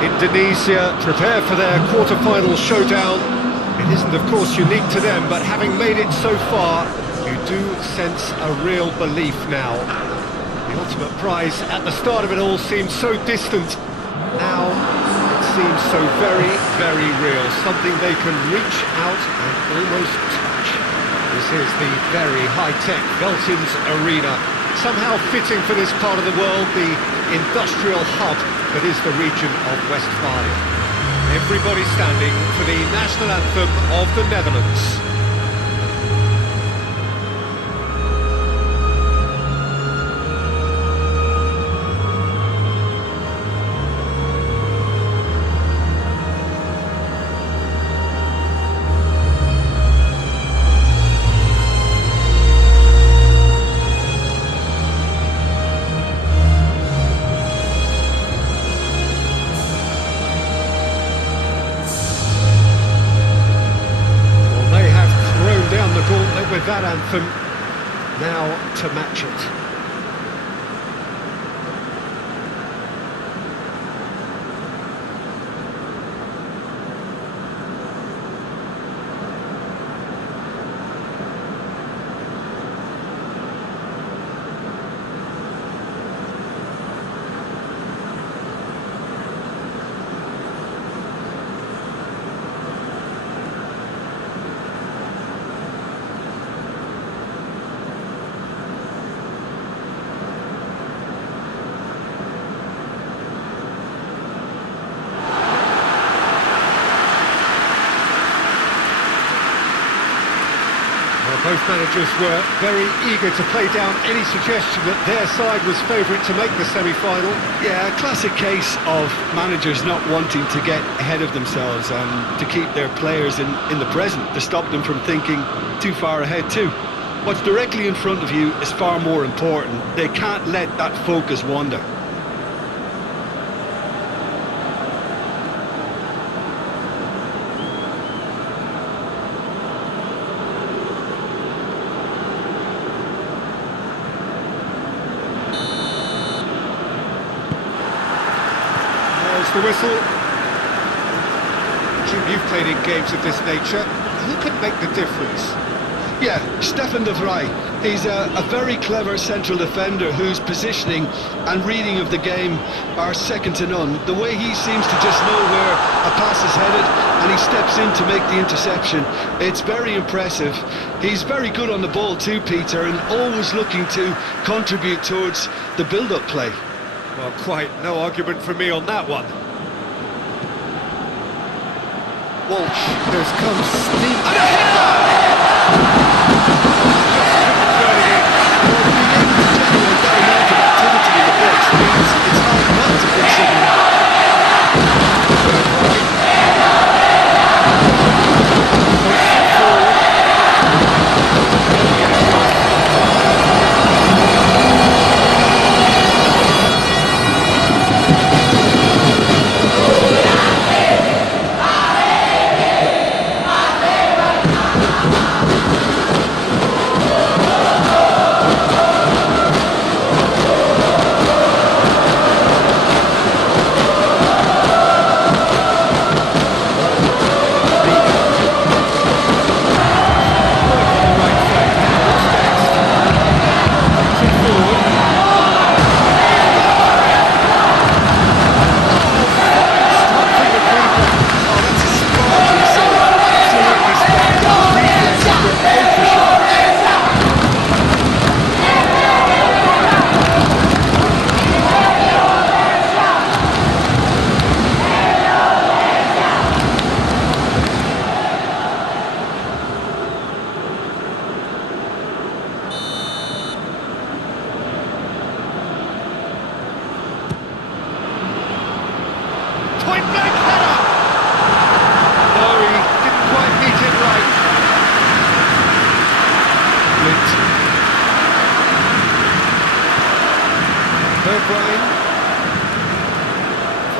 Indonesia prepare for their quarter-final showdown. It isn't, of course, unique to them, but having made it so far, you do sense a real belief now. The ultimate prize at the start of it all seemed so distant. Now, it seems so very, very real, something they can reach out and almost touch. This is the very high-tech Veltins Arena, somehow fitting for this part of the world, the industrial hub that is the region of Westphalia. Everybody standing for the national anthem of the Netherlands. With that anthem, now to match it. Both managers were very eager to play down any suggestion that their side was favourite to make the semi-final. Yeah, a classic case of managers not wanting to get ahead of themselves and to keep their players in the present, to stop them from thinking too far ahead too. What's directly in front of you is far more important. They can't let that focus wander. The whistle. Jim, you've played in games of this nature. Who can make the difference? Yeah, Stefan de Vrij. He's a very clever central defender whose positioning and reading of the game are second to none. The way he seems to just know where a pass is headed and he steps in to make the interception. It's very impressive. He's very good on the ball too, Peter, and always looking to contribute towards the build-up play. Well, quite no argument from me on that one. Walsh has come steam. And a header! Activity in the box means it's hard not to consider.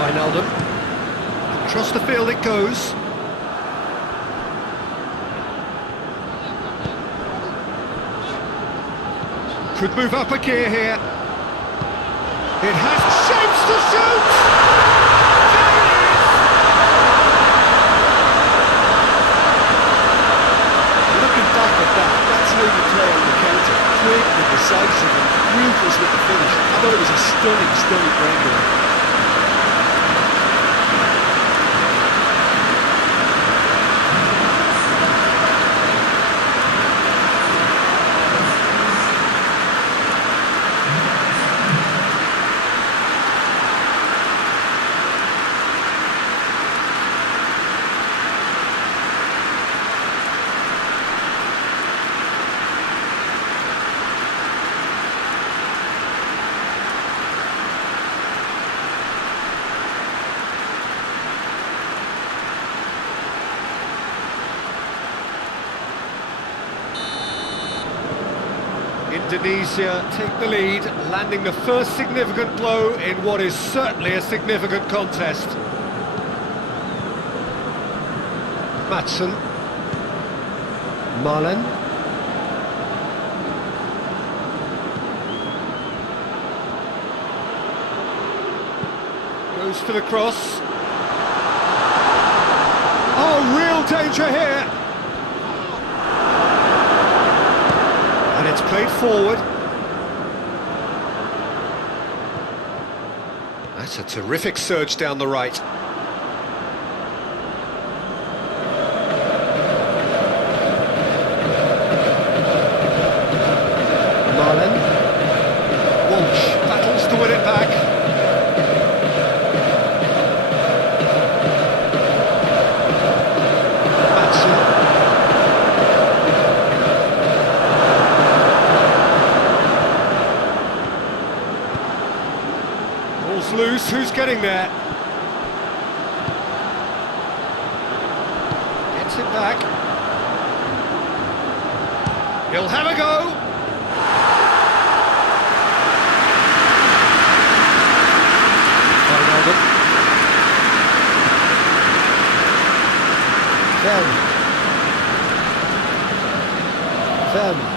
Wijnaldum. Across the field it goes. Could move up a gear here. It has a chance to shoot! Very stunning rendering. Indonesia take the lead, landing the first significant blow in what is certainly a significant contest. Matson. Malen. Goes for the cross. Oh, real danger here! And it's played forward. That's a terrific surge down the right. Marlin. Walsh battles to win it back. Loose, who's getting there? Gets it back. He'll have a go.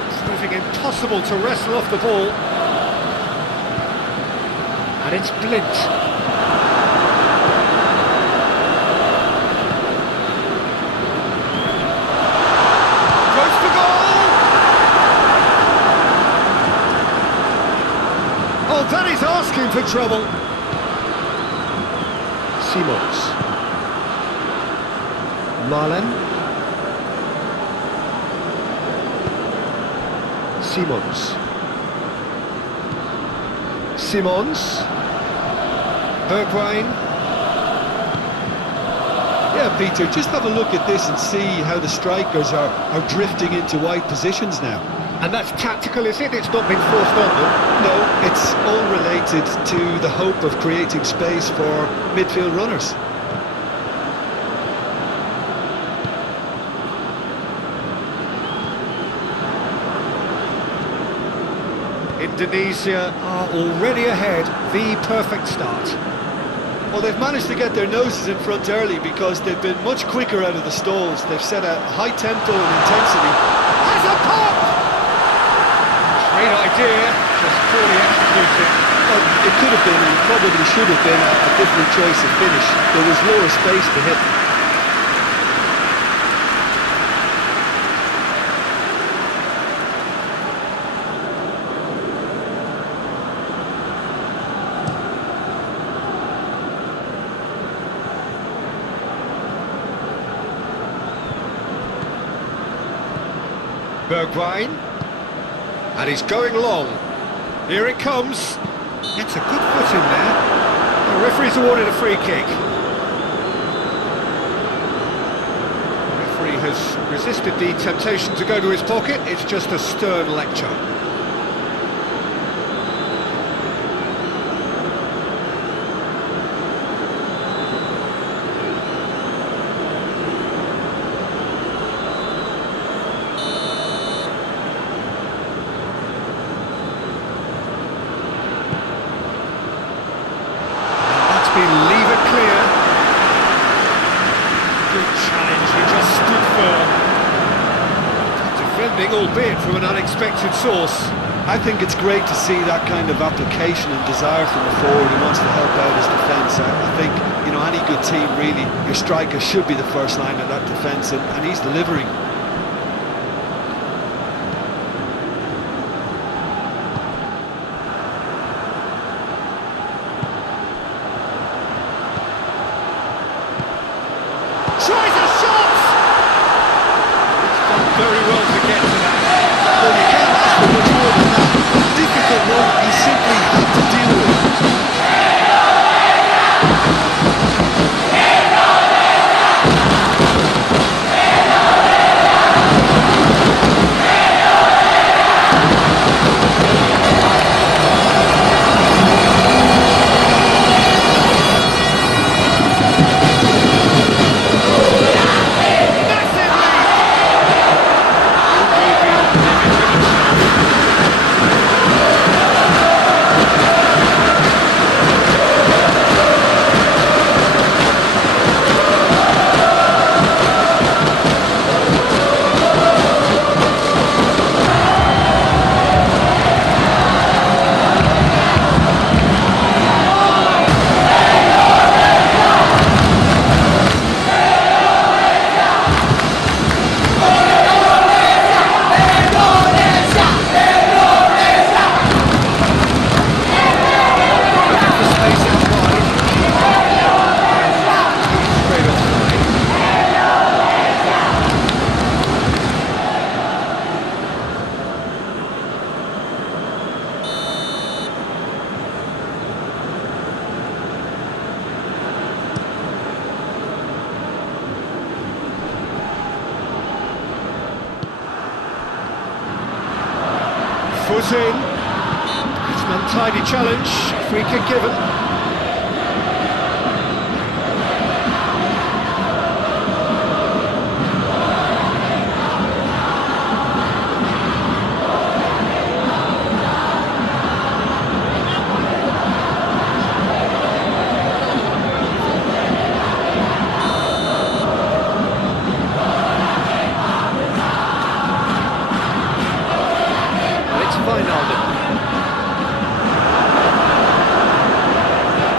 It's proving impossible to wrestle off the ball. And it's Blint. Goes for goal! Oh, that is asking for trouble. Simons. Malen. Simons. Bergwijn. Yeah, Peter, just have a look at this and see how the strikers are drifting into wide positions now. And that's tactical, is it? It's not been forced on them? No, it's all related to the hope of creating space for midfield runners. Indonesia are already ahead, the perfect start. Well, they've managed to get their noses in front early because they've been much quicker out of the stalls. They've set a high tempo and intensity. Has a pop! Great idea, just poorly executed. Well, it could have been, and probably should have been, a different choice of finish. There was lower space to hit. Bergwijn, and he's going long. Here it comes. Gets a good foot in there. The referee's awarded a free kick. The referee has resisted the temptation to go to his pocket. It's just a stern lecture. Leave it clear. Good challenge, he just stood firm. Defending, albeit from an unexpected source. I think it's great to see that kind of application and desire from a forward who wants to help out his defence. I think, you know, any good team really, your striker should be the first line of that defence, and he's delivering. in. It's an untidy challenge, free kick given.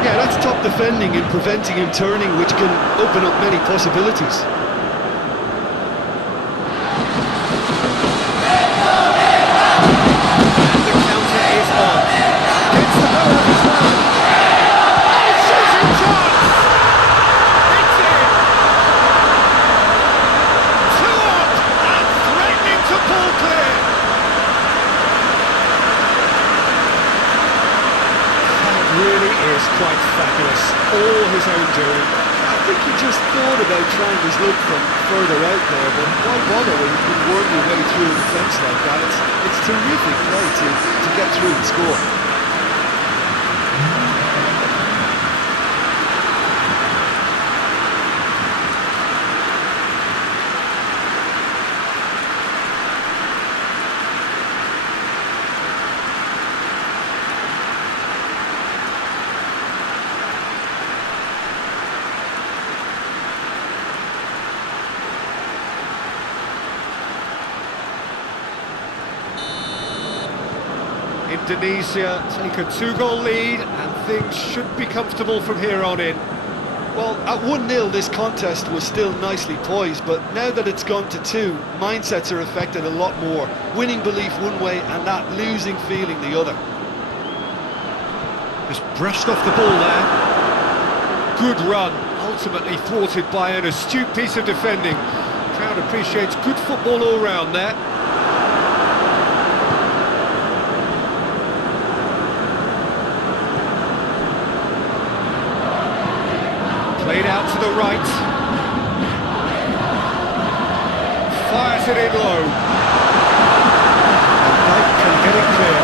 Yeah, that's top defending and preventing him turning, which can open up many possibilities. The counter is on. Gets the ball up as well. Shooting chance! It's in! 2 up and threatening to pull clear. Really is quite fabulous, all his own doing. I think he just thought about trying his luck from further out there, but why bother when you can work your way through a defence like that? It's terrific play to get through and score. Indonesia take a 2-goal lead and things should be comfortable from here on in. Well, at 1-0 this contest was still nicely poised, but now that it's gone to 2, mindsets are affected a lot more. Winning belief one way and that losing feeling the other. Just brushed off the ball there. Good run, ultimately thwarted by an astute piece of defending. Crowd appreciates good football all round there. Played out to the right. Fires it in low. And Banyak can get it clear.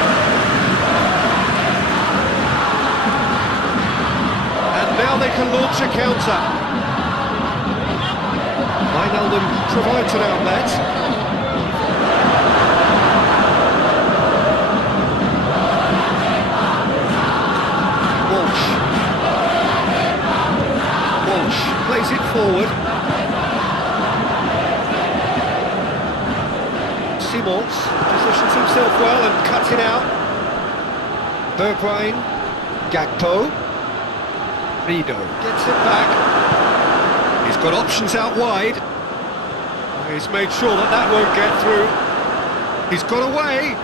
And now they can launch a counter. Wijnaldum provides an outlet. Plays it forward. Simons positions himself well and cuts it out. Pemain, Gakpo, Rido gets it back. He's got options out wide. He's made sure that won't get through. He's got away.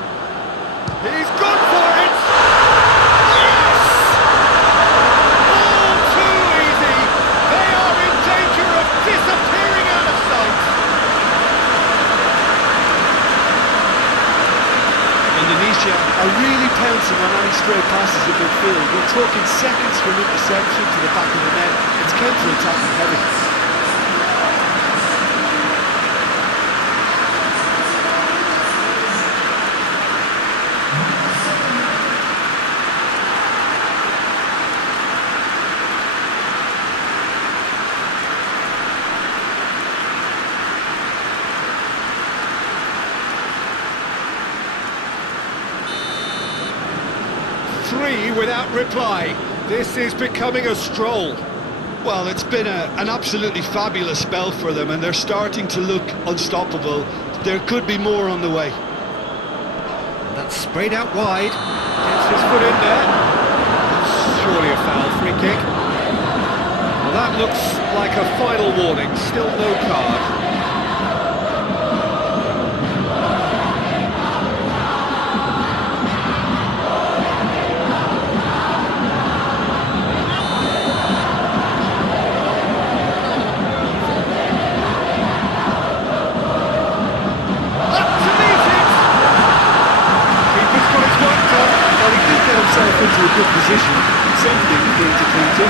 He's gone for it. Yes! All too easy. They are in danger of disappearing out of sight. Indonesia are really pouncing on any stray passes in midfield. We're talking seconds from interception to the back of the net. It's counter-attacking heavy. Three without reply. This is becoming a stroll. Well, it's been an absolutely fabulous spell for them, and they're starting to look unstoppable. There could be more on the way. That's sprayed out wide. Gets his foot in there. Surely a foul, free kick. Well, that looks like a final warning. Still no card. Into a good position, something for him to cling to.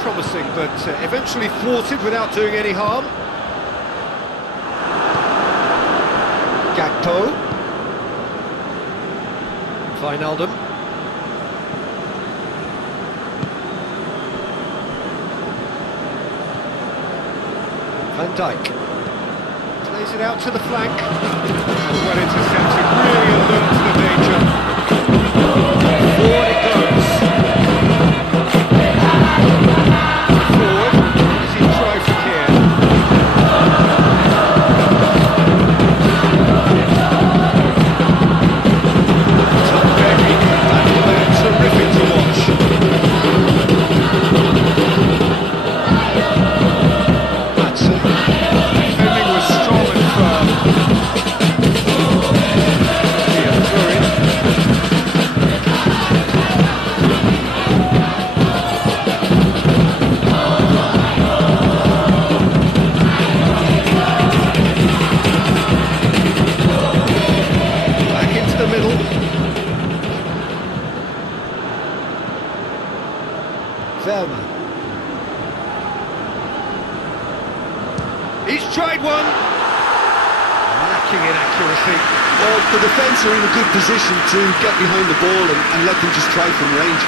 promising, but eventually thwarted without doing any harm. Gakpo. Wijnaldum. Van Dijk. Plays it out to the flank. Well intercepted, really alert to the danger. Forward it goes. Forward. Is he try from here? Top very good battle there, terrific to watch. Defending was strong and firm. Here, through it. Back into the middle. Verma. He's tried one! Lacking in accuracy. Well, the defence are in a good position to get behind the ball and let them just try from range.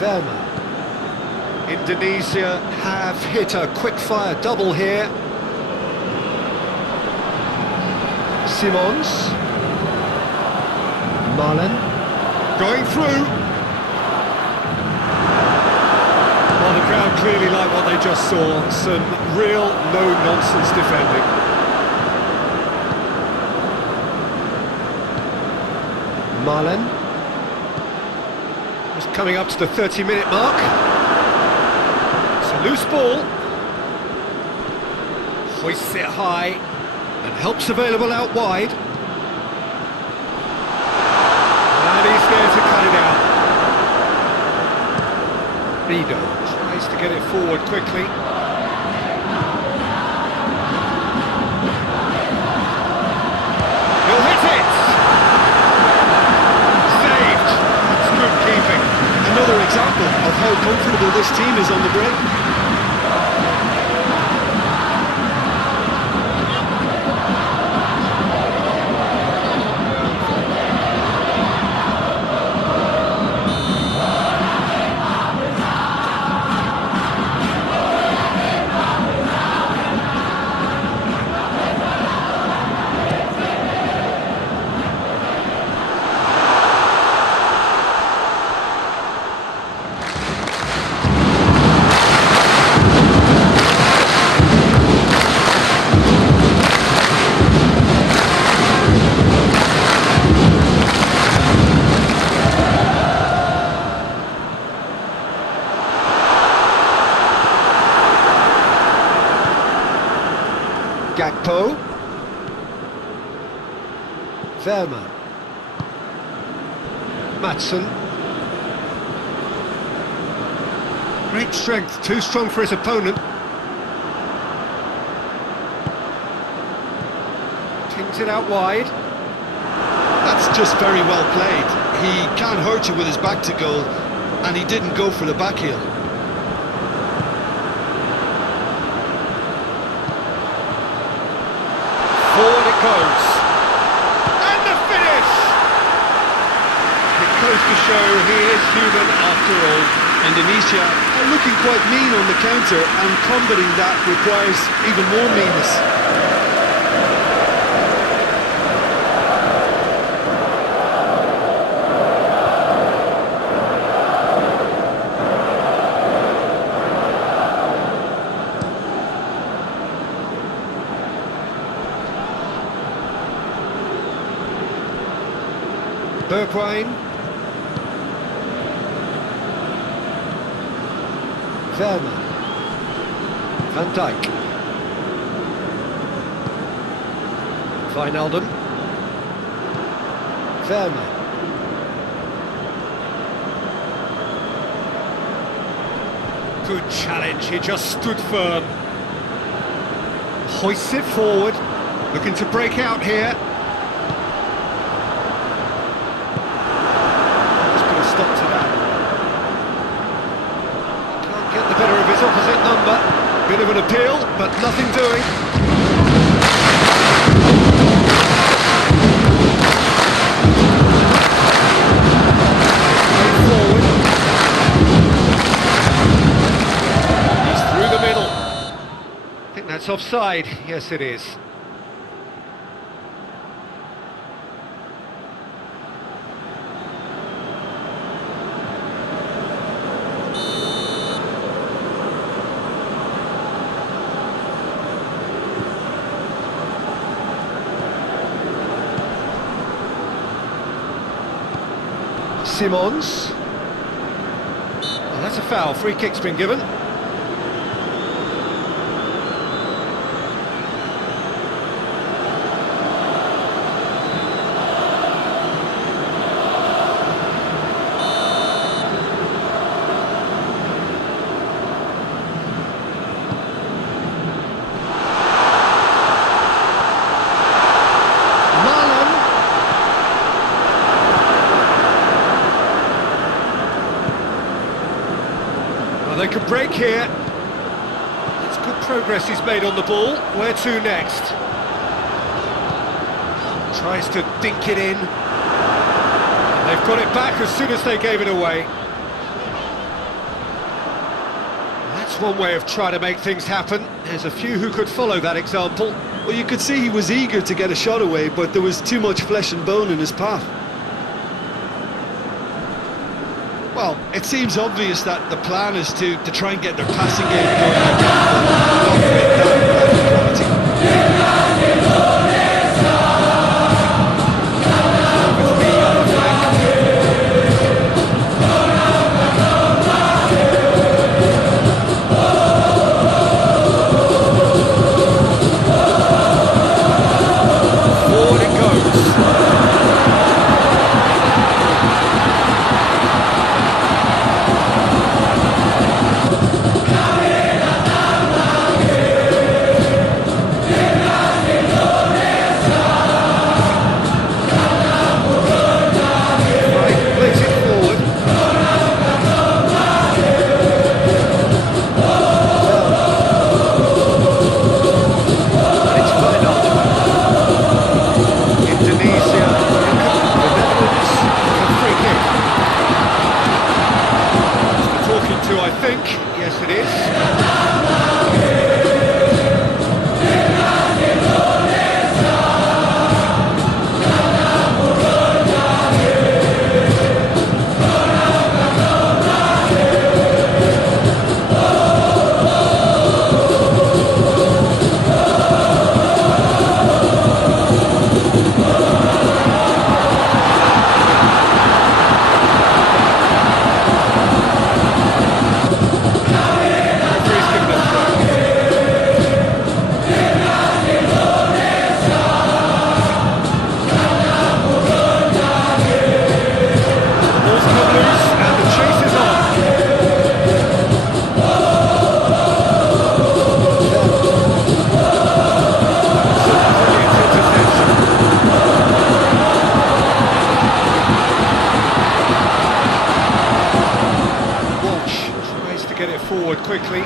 Verma. Indonesia have hit a quick-fire double here. Simons. Malen. Going through. Well, the crowd clearly like what they just saw. Some real no-nonsense defending. Malen. Just coming up to the 30-minute mark. It's a loose ball. Hoists it high and helps available out wide. And he's there to cut it out. Rido tries to get it forward quickly. He'll hit it! Saved! It's good keeping. Another example of how comfortable this team is on the break. Gakpo. Verma. Madsen. Great strength, too strong for his opponent. Tings it out wide. That's just very well played. He can't hurt you with his back to goal, and he didn't go for the back heel. Forward it goes. And the finish! It goes to show he is human after all. Indonesia are looking quite mean on the counter, and combating that requires even more meanness. Bergwijn. Verma. Van Dijk. Wijnaldum. Verma. Good challenge, he just stood firm. Hoists it forward, looking to break out here. Just put a stop to that. Can't get the better of his opposite number. Bit of an appeal, but nothing doing. Forward. He's through the middle. I think that's offside. Yes, it is. Simons. Oh, that's a foul. Free kick's been given. They could break here. It's good progress he's made on the ball. Where to next? Tries to dink it in. And they've got it back as soon as they gave it away. That's one way of trying to make things happen. There's a few who could follow that example. Well, you could see he was eager to get a shot away, but there was too much flesh and bone in his path. Well, it seems obvious that the plan is to try and get their passing game Forward it goes. Forward quickly.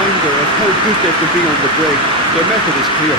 reminder of how good they can be on the break. Their method is clear.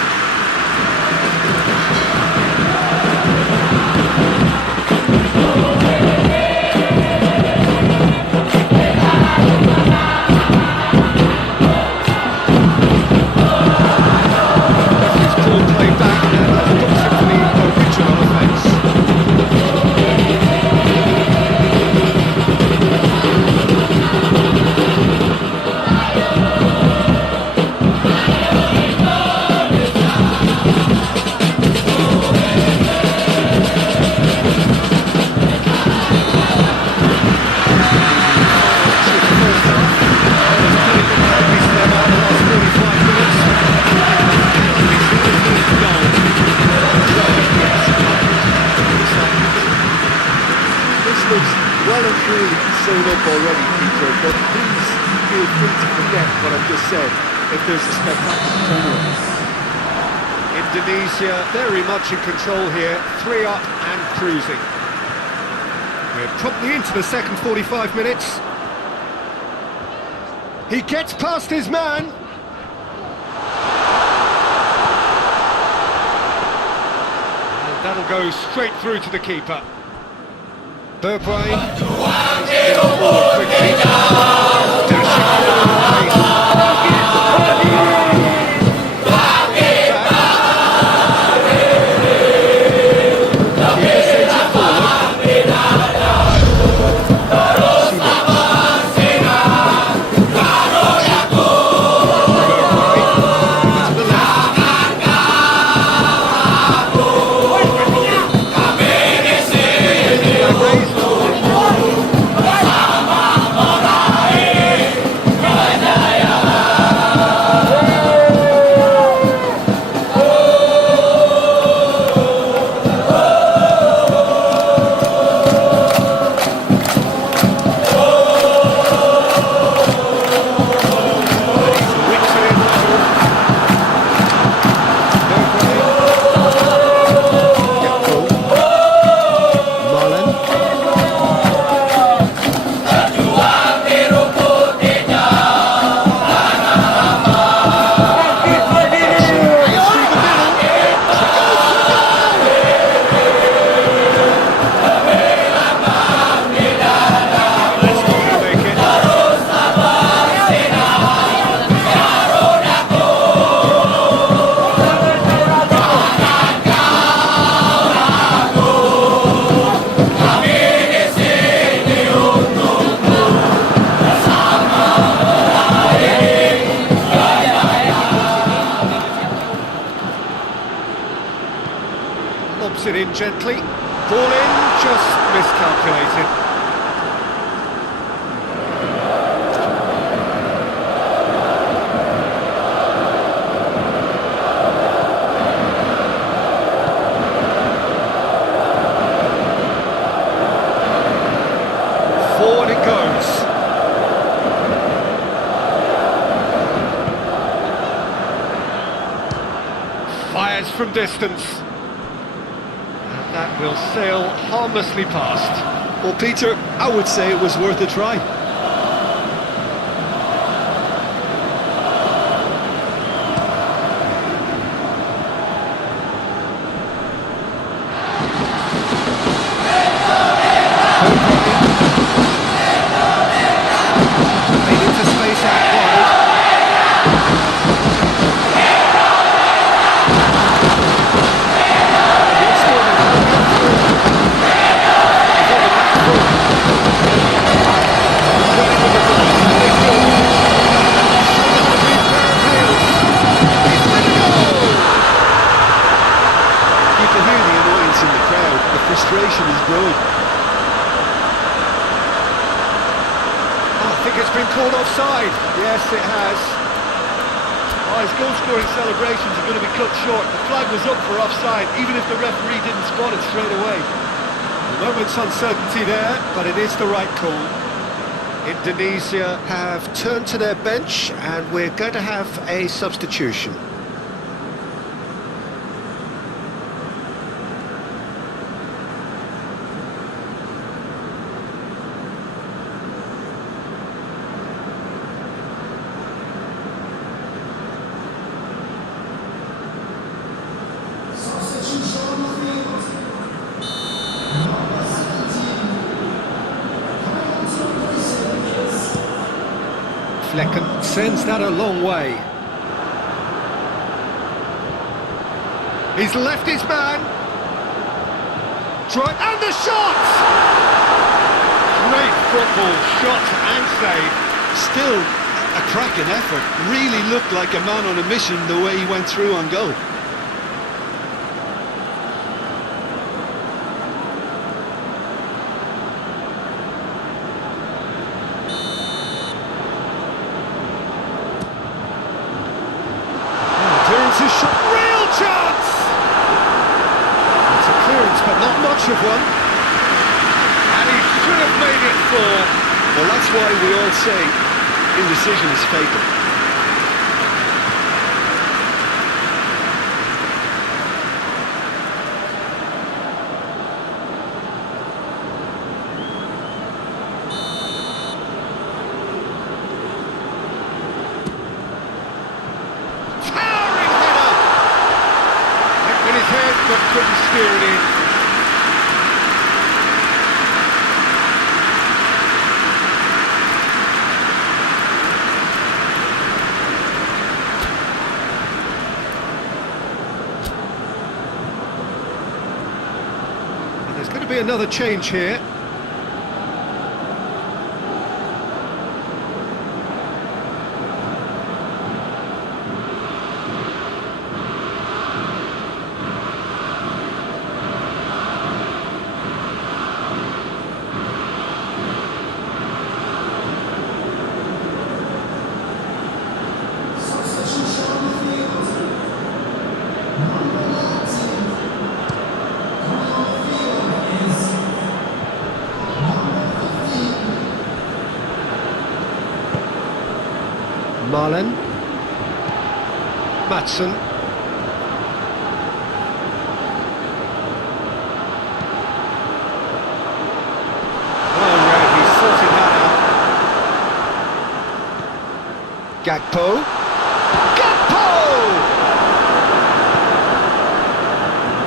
Well and truly sewn up already, Peter, but please feel free to forget what I've just said if there's a spectacular turnaround. Indonesia very much in control here, 3 up and cruising. We're promptly into the second 45 minutes. He gets past his man. And that'll go straight through to the keeper. Pemain lobs it in gently. Ball in, just miscalculated. Forward it goes. Fires from distance. That will sail harmlessly past. Well, Peter, I would say it was worth a try. Made into space out wide. Frustration is growing. Oh, I think it's been called offside. Yes, it has. Oh, his goal-scoring celebrations are going to be cut short. The flag was up for offside, even if the referee didn't spot it straight away. A moment's uncertainty there, but it is the right call. Indonesia have turned to their bench, and we're going to have a substitution. Flecken sends that a long way. He's left his man. And the shot! Great football, shot and save. Still a cracking effort. Really looked like a man on a mission the way he went through on goal. Clearance is shot. Real chance! It's a clearance, but not much of one. And he should have made it four. Well, that's why we all say indecision is fatal. Towering header! Hit with his head, but couldn't steer it in. There's going to be another change here. Marlen, Matson, well read, he sorted that out. Gakpo,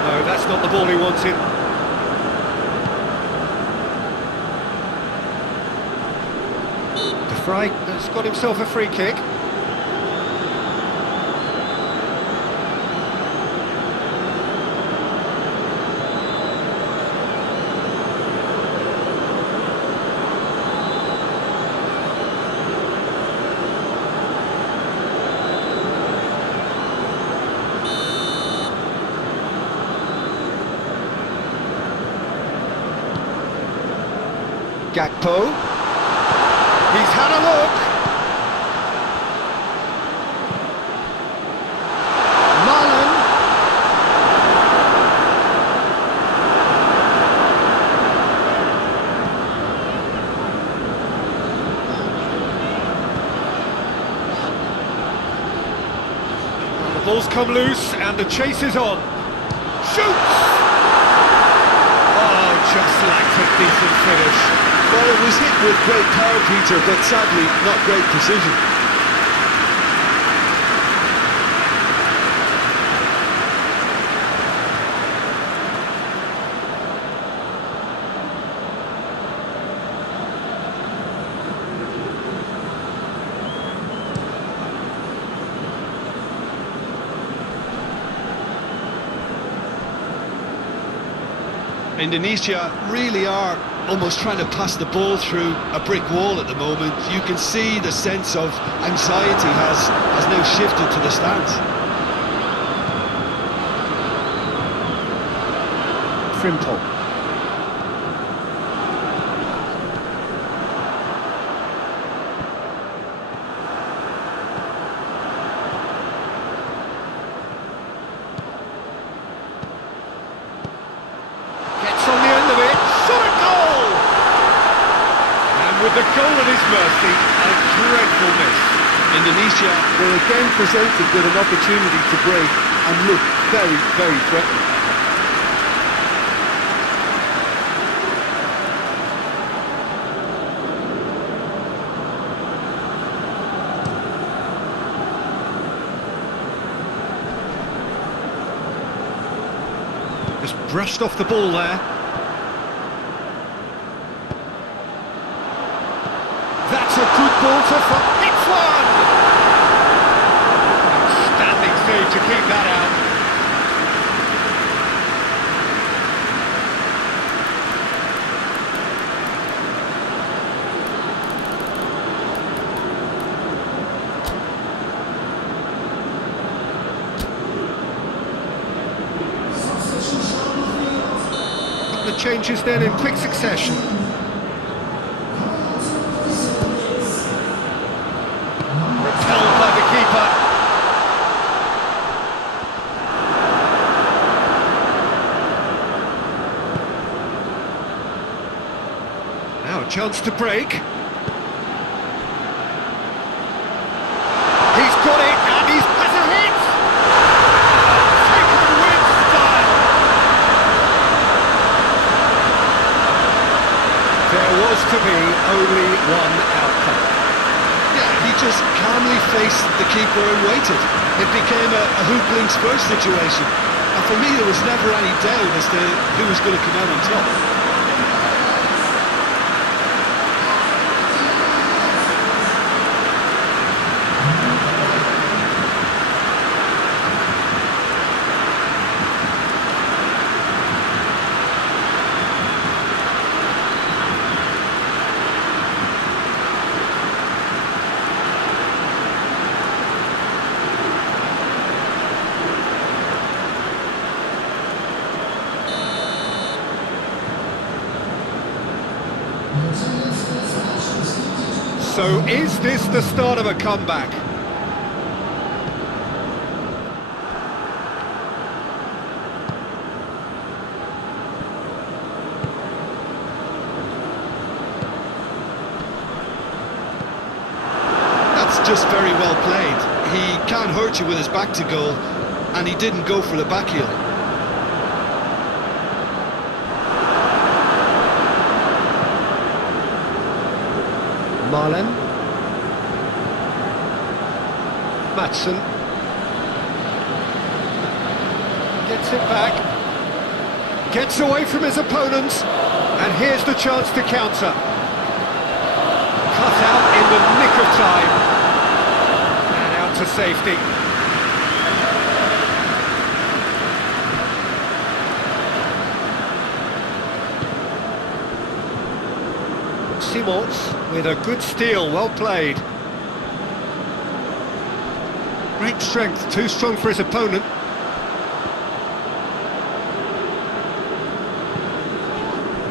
no, that's not the ball he wanted. De Vrij has got himself a free kick. Gakpo, he's had a look. Marlen, the ball's come loose and the chase is on. Shoots! Oh, just lacked a decent finish. Well, it was hit with great power, Peter, but sadly not great precision. Indonesia really are almost trying to pass the ball through a brick wall at the moment. You can see the sense of anxiety has now shifted to the stands. Frimpong. Gets on the end of it, shot a goal! And with the goal at his mercy, a dreadful miss. Indonesia were again presented with an opportunity to break and look very, very threatening. Just brushed off the ball there. That's a good ball to find. It's one! changes then in quick succession. Repelled by the keeper. Now a chance to break. He's got it, and he's has a hit! Taken with style! There was to be only one outcome. Yeah, he just calmly faced the keeper and waited. It became a hoopling Spurs situation. And for me, there was never any doubt as to who was going to come out on top. So is this the start of a comeback? That's just very well played. He can't hurt you with his back to goal, and he didn't go for the back heel. Marlen. Madsen. Gets it back. Gets away from his opponents. And here's the chance to counter. Cut out in the nick of time. And out to safety. Simons with a good steal, well played. Great strength, too strong for his opponent.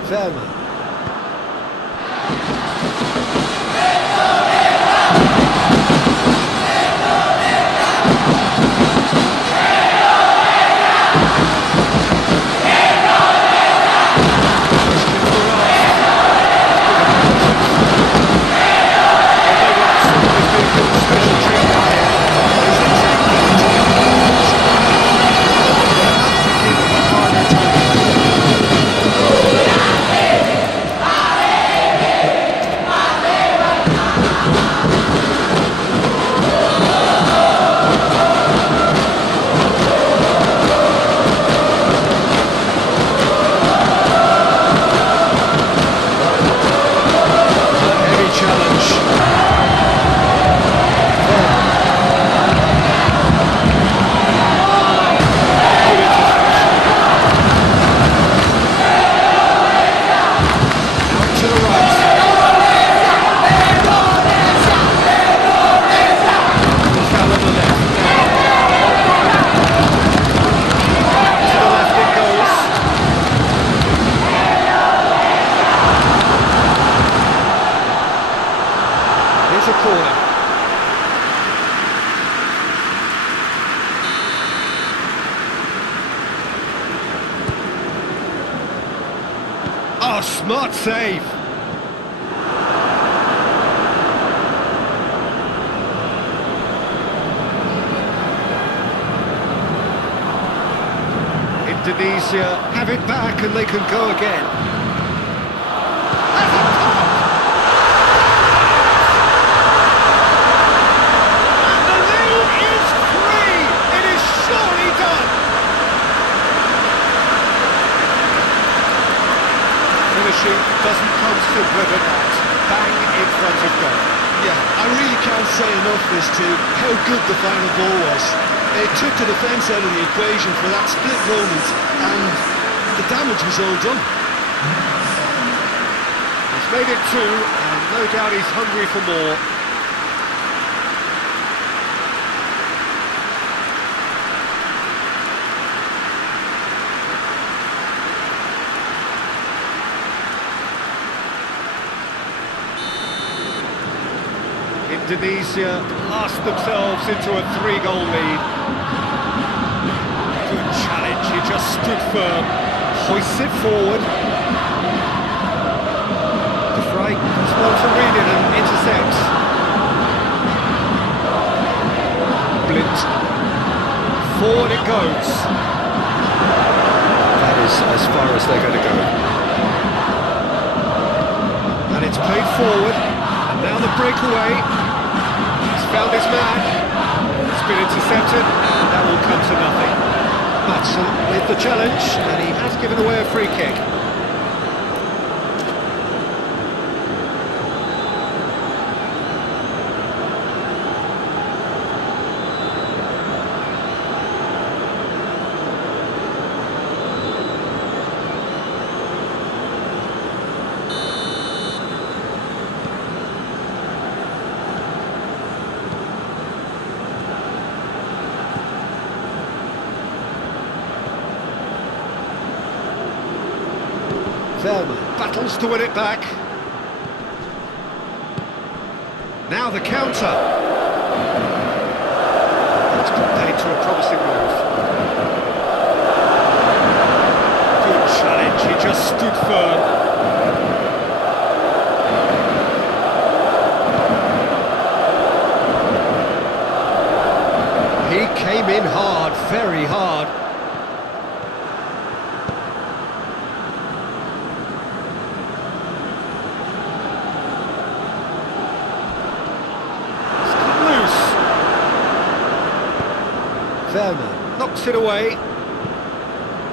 Verma. Oh, smart save. Indonesia have it back and they can go again. And the lead is 3. It is surely done. Finishing doesn't come simpler than that. Bang in front of goal. Yeah, I really can't say enough as to how good the final ball was. It took the defence out of the equation for that split moment, and the damage was all done. He's made it 2, and no doubt he's hungry for more. Indonesia blast themselves into a 3-goal lead. Good challenge, he just stood firm, hoists it forward. De Vrij does well to read it and intercepts. Blind. Forward it goes. That is as far as they're going to go. And it's played forward. And now the breakaway. He's found his man. It's been intercepted, and that will come to nothing. Madsen with the challenge, and he has given away a free kick. Terima battles to win it back. Now the counter. It's played to a promising move. Good challenge, he just stood firm. He came in hard, very hard. Terima knocks it away.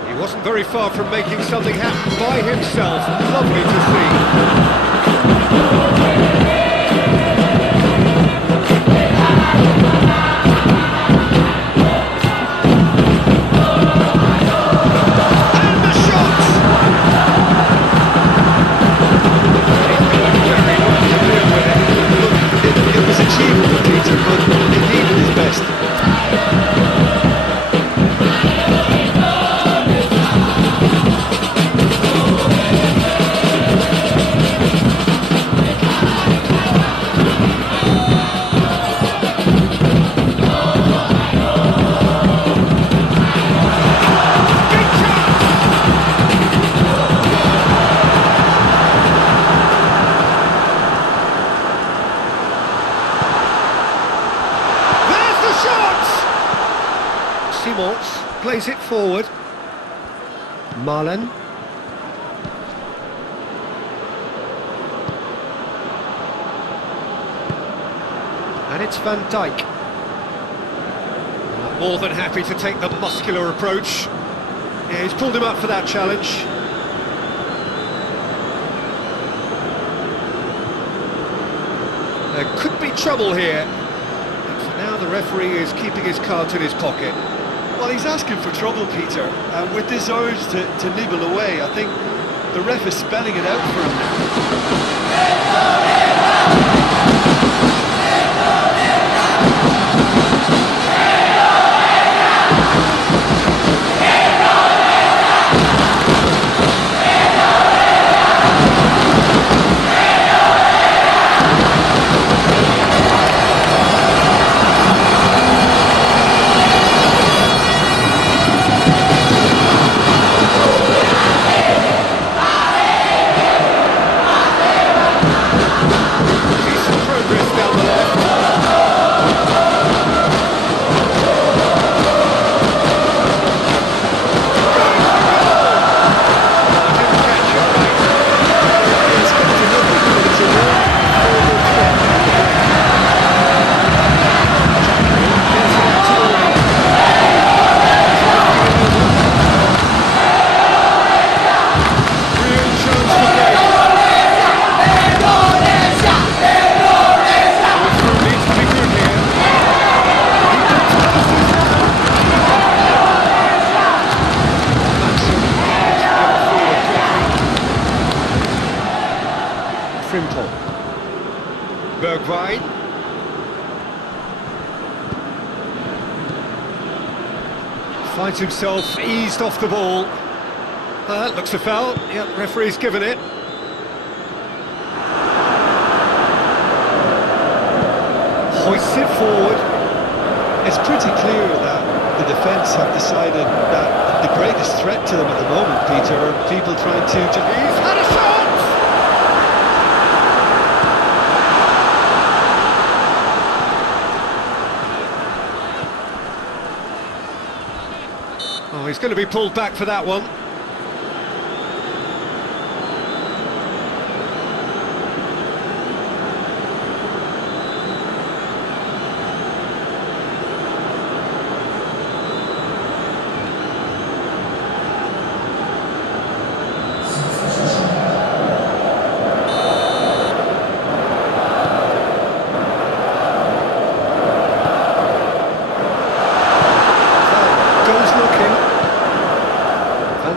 He wasn't very far from making something happen by himself. Lovely to see. And the shot! Very well to deal with it. Look, it was achievable, Peter, but it needed his best. Plays it forward. Marlen. And it's Van Dijk. More than happy to take the muscular approach. Yeah, he's pulled him up for that challenge. There could be trouble here. But for now, the referee is keeping his cards in his pocket. Well, he's asking for trouble, Peter, and with this urge to nibble away, I think the ref is spelling it out for him Bergwijn. Finds himself eased off the ball. Looks a foul. Yep, referee's given it. Hoists it forward. It's pretty clear that the defence have decided that the greatest threat to them at the moment, Peter, are people trying to... He's had a shot! Oh, he's going to be pulled back for that one.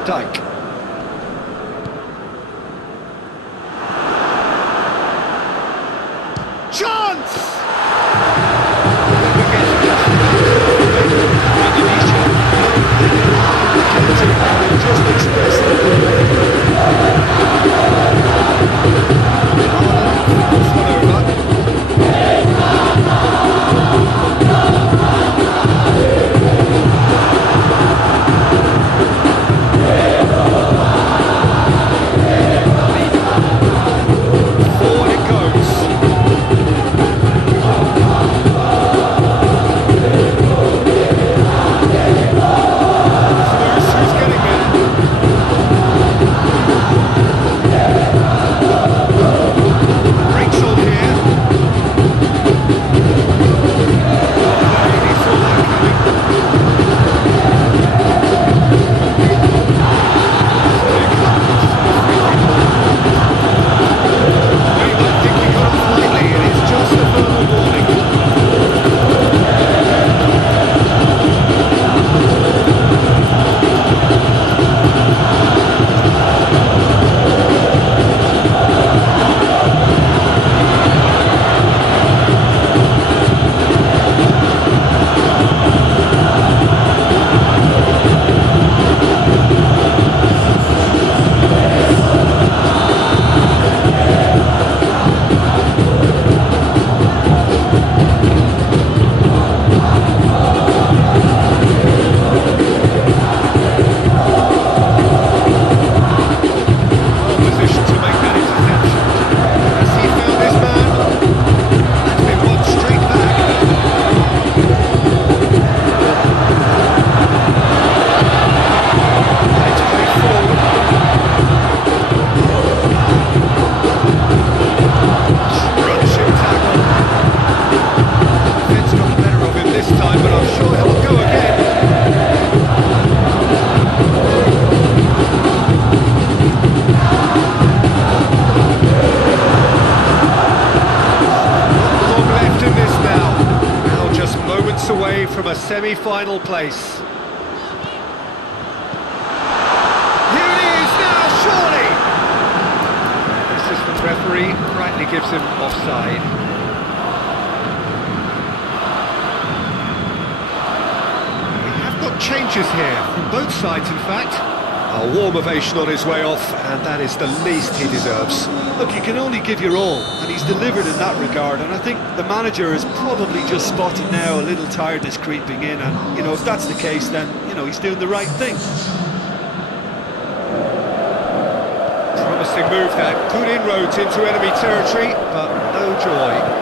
Dijk. Chance! Just expressed from a semi-final place. Here it is now, surely! The assistant referee rightly gives him offside. We have got changes here, from both sides in fact. A warm ovation on his way off, and that is the least he deserves. Look, you can only give your all, and he's delivered in that regard, and I think the manager has probably just spotted now a little tiredness creeping in, and, you know, if that's the case, then, you know, he's doing the right thing. Promising move there, good inroads into enemy territory, but no joy.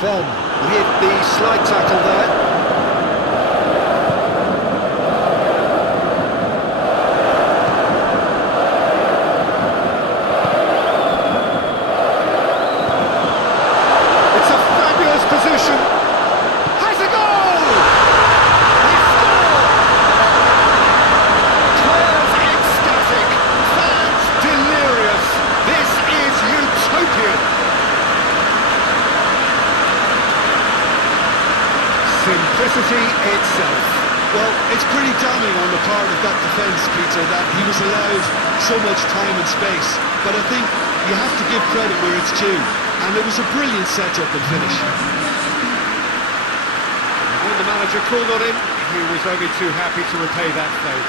Then, with the slide tackle there. It's a fabulous position. Has a goal! He scored! Players ecstatic, fans delirious. This is utopian. Simplicity itself. Well, it's pretty damning on the part of that defence, Peter, that he was allowed so much time and space. But I think you have to give credit where it's due. And it was a brilliant set-up and finish. When the manager called on him, he was only too happy to repay that faith.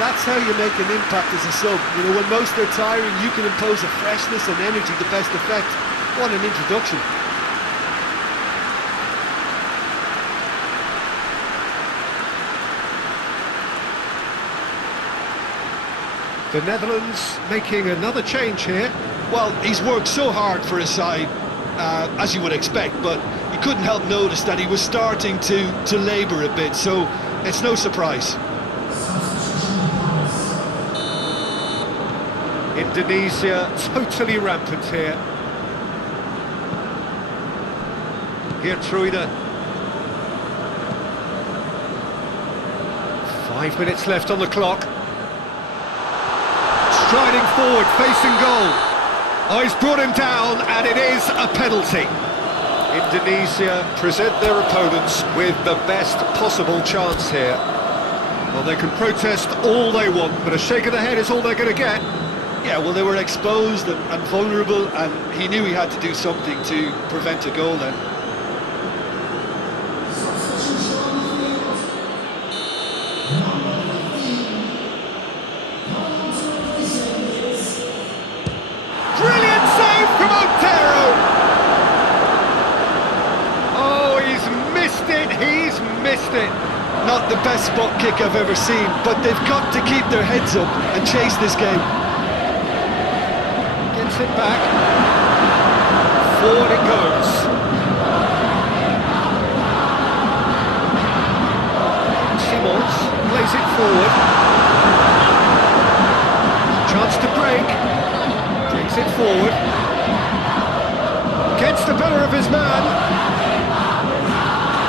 That's how you make an impact as a sub. You know, when most are tiring, you can impose a freshness and energy to best effect. What an introduction. The Netherlands making another change here. Well, he's worked so hard for his side, as you would expect, but you couldn't help notice that he was starting to labour a bit, so it's no surprise. Indonesia totally rampant here. Gertrude. 5 minutes left on the clock. Striding forward, facing goal. Oh, he's brought him down, and it is a penalty. Indonesia present their opponents with the best possible chance here. Well, they can protest all they want, but a shake of the head is all they're going to get. Yeah, well, they were exposed and vulnerable, and he knew he had to do something to prevent a goal then. Brilliant save from Otero! Oh, he's missed it! Not the best spot kick I've ever seen, but they've got to keep their heads up and chase this game. Gets it back. Forward it goes. Simons plays it forward. Chance to break. Brings it forward. Gets the better of his man.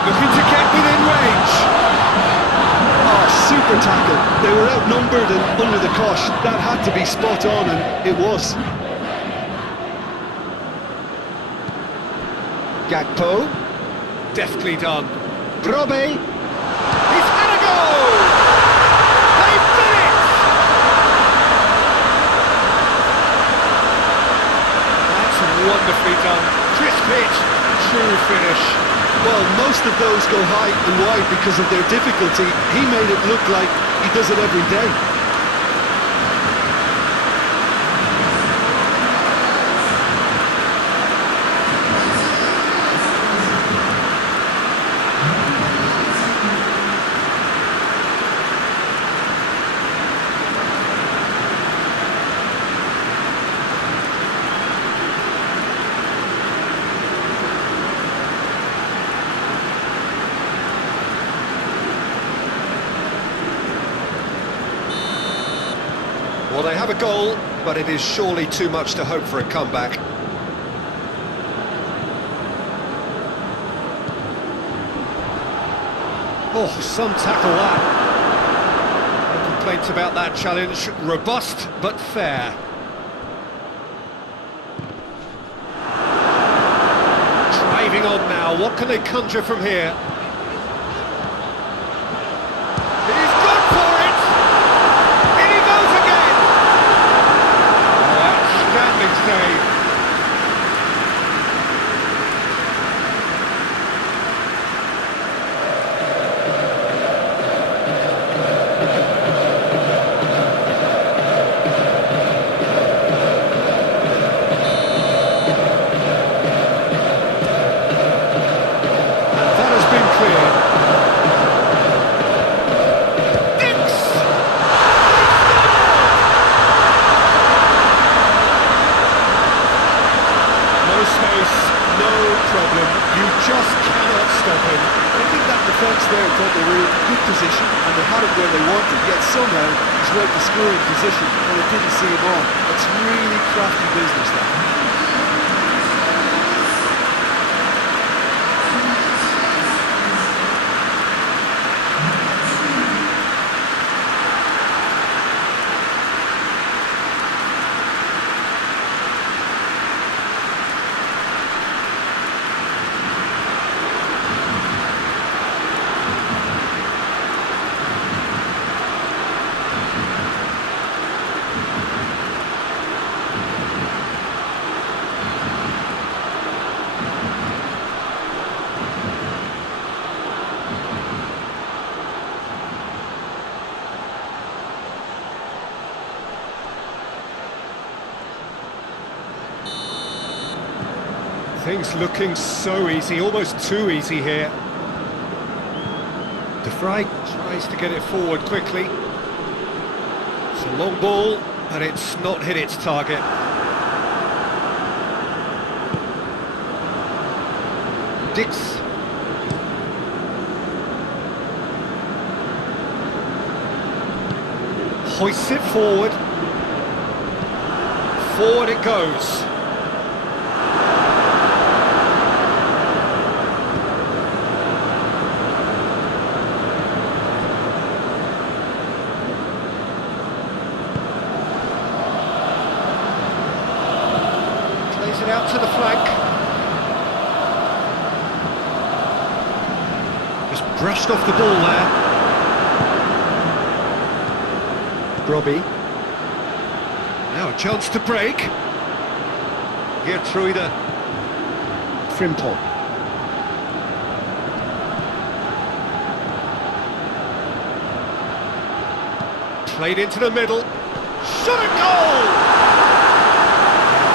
Looking to get within range. Oh, super tackle. They were outnumbered and under the cosh. That had to be spot on, and it was. Gakpo. Deftly done. Brobe. He's had a goal! They've done it! That's wonderfully done. Crisp hit. True finish. Well, most of those go high and wide because of their difficulty. He made it look like he does it every day. Well, they have a goal, but it is surely too much to hope for a comeback. Oh, some tackle that. No complaints about that challenge. Robust, but fair. Driving on now. What can they conjure from here? He's gone for it! In he goes again! Outstanding save. That has been cleared. Dix! No space, no problem. You just cannot stop him. I think that defence there thought they were in good position and they had it where they wanted, yet somehow he's right to scoring position and it didn't see him on. It's really crafty business that. Things looking so easy, almost too easy here. De Vrij tries to get it forward quickly. It's a long ball, and it's not hit its target. Dix. Hoists it forward. Forward it goes. Plays it out to the flank. Just brushed off the ball there. Robbie. Now a chance to break. Geertruida. Frimpong. Played into the middle. Shot a goal!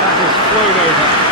That is flown over.